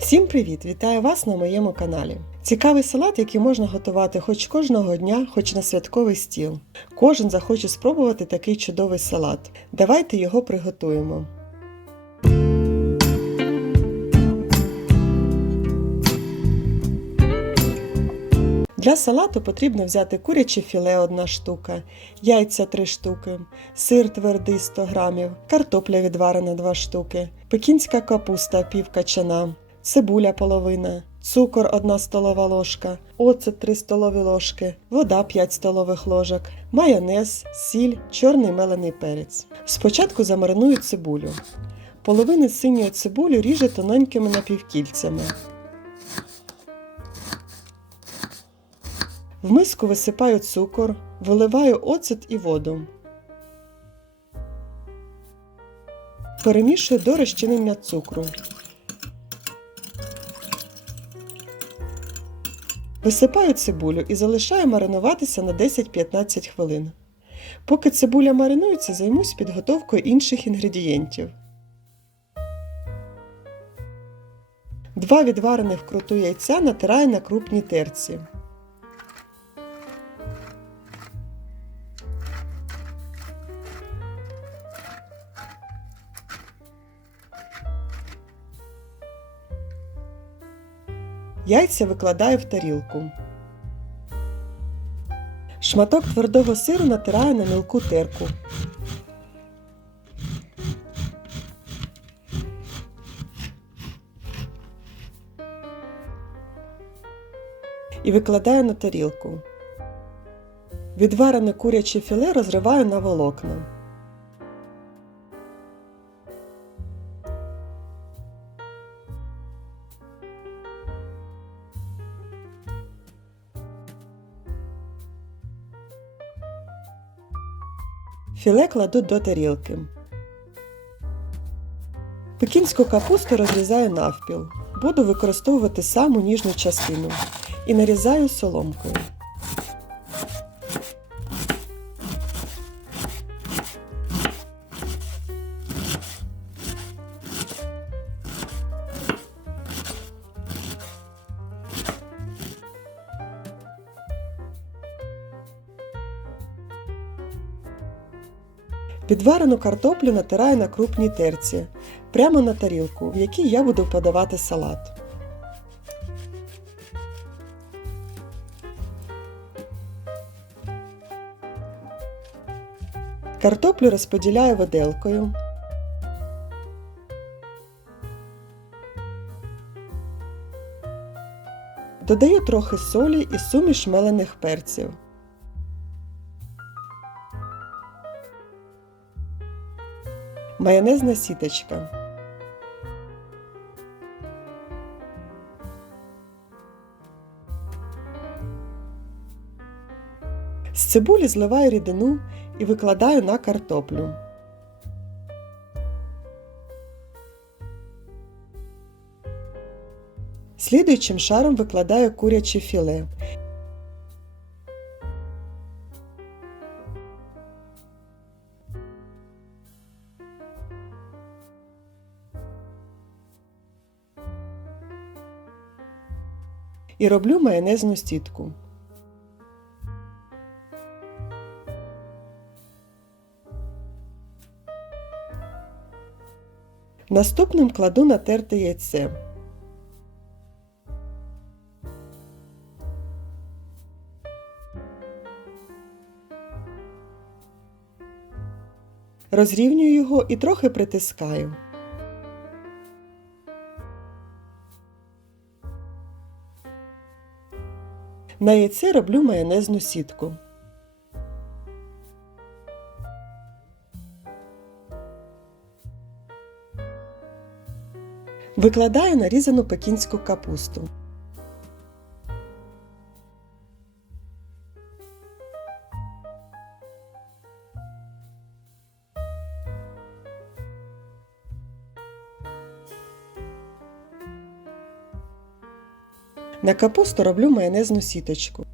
Всім привіт! Вітаю вас на моєму каналі. Цікавий салат, який можна готувати хоч кожного дня, хоч на святковий стіл. Кожен захоче спробувати такий чудовий салат. Давайте його приготуємо. Для салату потрібно взяти куряче філе 1 штука, яйця 3 штуки, сир твердий 100 грамів, картопля відварена 2 штуки, пекінська капуста пів качана, цибуля половина, цукор 1 столова ложка, оцет 3 столові ложки, вода 5 столових ложок, майонез, сіль, чорний мелений перець. Спочатку замариную цибулю. Половини синьої цибулі ріжу тоненькими напівкільцями. В миску висипаю цукор, виливаю оцет і воду. Перемішую до розчинення цукру. Висипаю цибулю і залишаю маринуватися на 10-15 хвилин. Поки цибуля маринується, займусь підготовкою інших інгредієнтів. Два відварених круту яйця натираю на крупній терці. Яйця викладаю в тарілку. Шматок твердого сиру натираю на мілку терку. І викладаю на тарілку. Відварене куряче філе розриваю на волокна. Філе кладу до тарілки. Пекінську капусту розрізаю навпіл. Буду використовувати саму ніжну частину і нарізаю соломкою. Підварену картоплю натираю на крупній терці, прямо на тарілку, в якій я буду подавати салат. Картоплю розподіляю виделкою. Додаю трохи солі і суміш мелених перців. Майонезна сіточка. З цибулі зливаю рідину і викладаю на картоплю. Слідуючим шаром викладаю куряче філе. І роблю майонезну сітку. Наступним кладу натерте яйце. Розрівнюю його і трохи притискаю. На яйце роблю майонезну сітку. Викладаю нарізану пекінську капусту. На капусту роблю майонезну сіточку.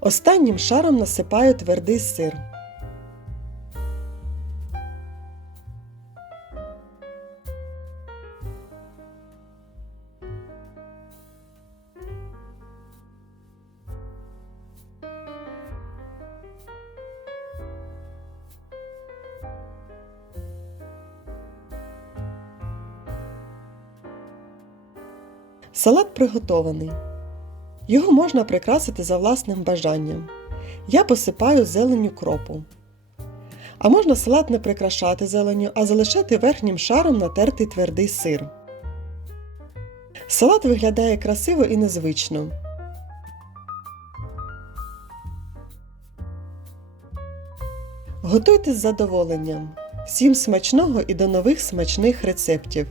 Останнім шаром насипаю твердий сир. Салат приготований. Його можна прикрасити за власним бажанням. Я посипаю зеленню кропу. А можна салат не прикрашати зеленню, а залишати верхнім шаром натертий твердий сир. Салат виглядає красиво і незвично. Готуйте з задоволенням. Всім смачного і до нових смачних рецептів!